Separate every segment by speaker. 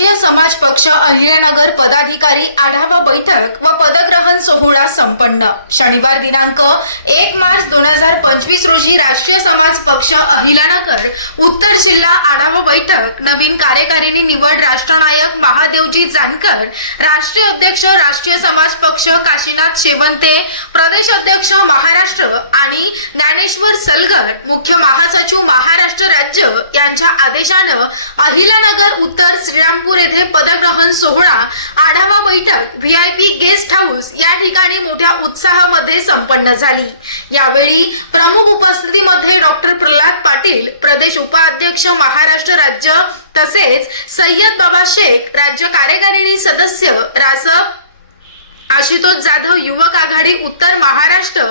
Speaker 1: राष्ट्रीय समाज पक्ष अहिल्यानगर पदाधिकारी आढावा बैठक व पदग्रहण सोहळा संपन्न. शनिवार दिनांक एक मार्च दोन हजार पंचवीस रोजी राष्ट्रीय समाज पक्ष अहिल्यानगर उत्तर जिल्हा आढावा बैठक नवीन कार्यकारिणी निवड राष्ट्रनायक महादेवजी जानकर राष्ट्रीय अध्यक्ष राष्ट्रीय समाज पक्ष काशीनाथ शेवंते प्रदेश अध्यक्ष महाराष्ट्र आणि ज्ञानेश्वर सलगर मुख्य महासचिव महाराष्ट्र राज्य यांच्या आदेशानं अहिल्यानगर उत्तर श्रीरामपूर येथे सोहळा आढावा बैठक व्हीआयपी गेस्ट हाऊस या ठिकाणी मोठ्या उत्साहामध्ये संपन्न झाली. यावेळी प्रमुख उपस्थितीमध्ये डॉक्टर प्रल्हाद पाटील प्रदेश उपाध्यक्ष महाराष्ट्र राज्य तसेच सय्यद बाबा शेख राज्य कार्यकारिणी सदस्य रासप आशुतोष जाधव युवक आघाडी उत्तर महाराष्ट्र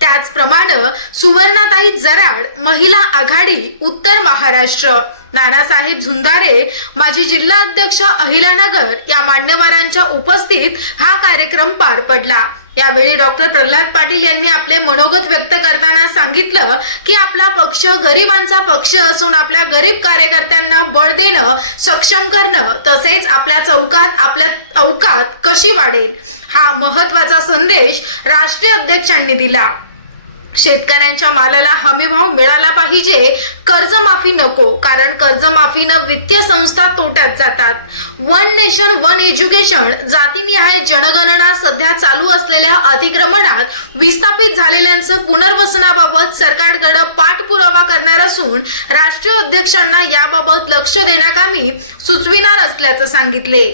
Speaker 1: त्याचप्रमाणे सुवर्णाताई जराड महिला आघाडी उत्तर महाराष्ट्र. नानासाहेब झुंदारे माजी जिल्हा अध्यक्ष अहिलानगर या मान्यवरांच्या उपस्थित हा कार्यक्रम पार पडला. यावेळी डॉक्टर प्रल्हाद पाटील यांनी आपले मनोगत व्यक्त करताना सांगितलं की आपला पक्ष गरिबांचा पक्ष असून आपल्या गरीब कार्यकर्त्यांना बळ देणं सक्षम करणं तसेच आपल्या चौकात आपल्या अवकात कशी वाढेल? हा महत्त्वाचा संदेश राष्ट्रीय अध्यक्षांनी दिला. शेतकऱ्यांच्या मालाला हमीभाव मिळाला पाहिजे कर्जमाफी नको कारण कर्जमाफीनं वित्तीय संस्था तोट्यात जातात. वन नेशन वन एज्युकेशन जातीनिहाय जनगणना सध्या चालू असलेल्या अतिक्रमणात विस्थापित झालेल्यांचं पुनर्वसनाबाबत सरकारकडे पाठपुरावा करणार असून राष्ट्रीय अध्यक्षांना याबाबत लक्ष देण्याकामी सुचविणार असल्याचं सांगितले.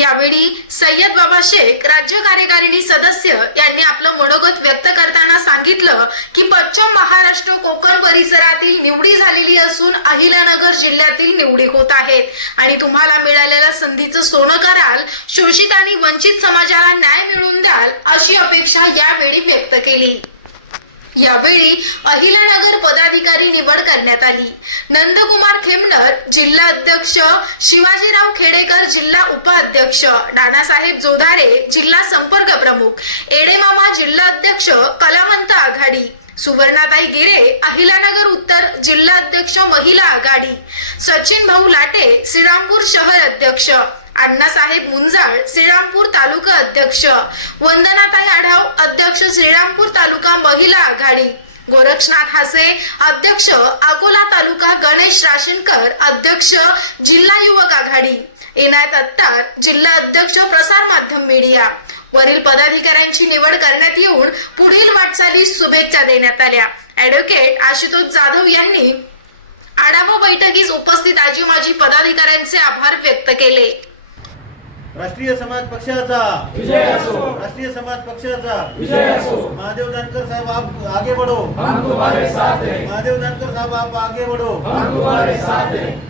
Speaker 1: यावेळी सय्यद बाबा शेख राज्य कार्यकारिणी सदस्य यांनी आपलं मनोगत व्यक्त करताना सांगितलं की पश्चिम महाराष्ट्र कोकण परिसरातील निवडी झालेली असून अहिल्यानगर जिल्ह्यातील निवडी होत आहेत. आणि तुम्हाला मिळालेल्या संधीचं सोनं कराल शोषित आणि वंचित समाजाला न्याय मिळवून द्याल अशी अपेक्षा यावेळी व्यक्त केली. यावेळी अहिलानगर पदाधिकारी निवड करण्यात आली. नंदकुमार खेमनर जिल्हा अध्यक्ष शिवाजीराव खेडेकर जिल्हा उपाध्यक्ष नानासाहेब जोधारे जिल्हा संपर्क प्रमुख. एडेमामा जिल्हा अध्यक्ष कलावंत आघाडी. सुवर्णाताई गिरे अहिलानगर उत्तर जिल्हा अध्यक्ष महिला आघाडी. सचिन भाऊ लाटे श्रीरामपूर शहर अध्यक्ष. अण्णासाहेब मुंजाळ श्रीरामपूर तालुका अध्यक्ष. वंदनाताई आढाव अध्यक्ष श्रीरामपूर तालुका महिला आघाडी. गोरक्षनाथ हासे अध्यक्ष अकोला तालुका गणेश राशनकर अध्यक्ष जिल्हा युवक आघाडी. इनायत अत्तार जिल्हा अध्यक्ष प्रसार माध्यम मीडिया. वरील पदाधिकाऱ्यांची निवड करण्यात येऊन पुढील वाटचाली शुभेच्छा देण्यात आल्या. ऍडव्होकेट आशुतोष जाधव यांनी आढावा बैठकीस उपस्थित आजी माजी पदाधिकाऱ्यांचे आभार व्यक्त केले.
Speaker 2: राष्ट्रीय समाज पक्षाचा.
Speaker 3: विजय असो.
Speaker 2: राष्ट्रीय समाज पक्षाचा.
Speaker 3: विजय असो.
Speaker 2: महादेव जानकर साहब आप आगे बढ़ो.
Speaker 3: हम तुम्हारे साथ हैं.
Speaker 2: महादेव जानकर साहब आप आगे बढ़ो.
Speaker 3: हम तुम्हारे साथ हैं.